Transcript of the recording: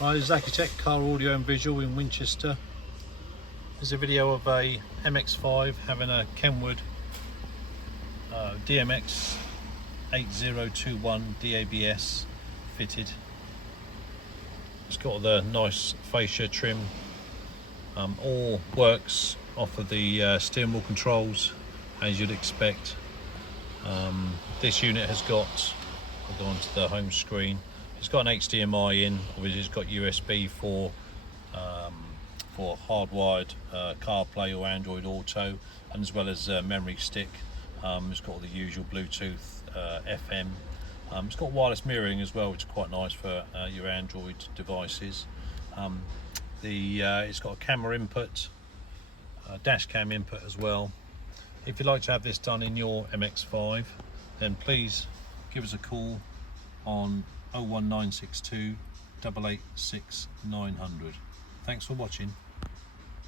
Hi, this is Accutek Car Audio and Visual in Winchester. There's a video of a MX5 having a Kenwood DMX8021DABS fitted. It's got the nice fascia trim. All works off of the steering wheel controls as you'd expect. This unit has got, I'll go onto the home screen. It's got an HDMI in, obviously it's got USB for hardwired CarPlay or Android Auto, and as well as memory stick. It's got all the usual Bluetooth, FM. It's got wireless mirroring as well, which is quite nice for your Android devices. It's got a camera input, dash cam input as well. If you'd like to have this done in your MX5, then please give us a call on 01962 886 900. Thanks for watching.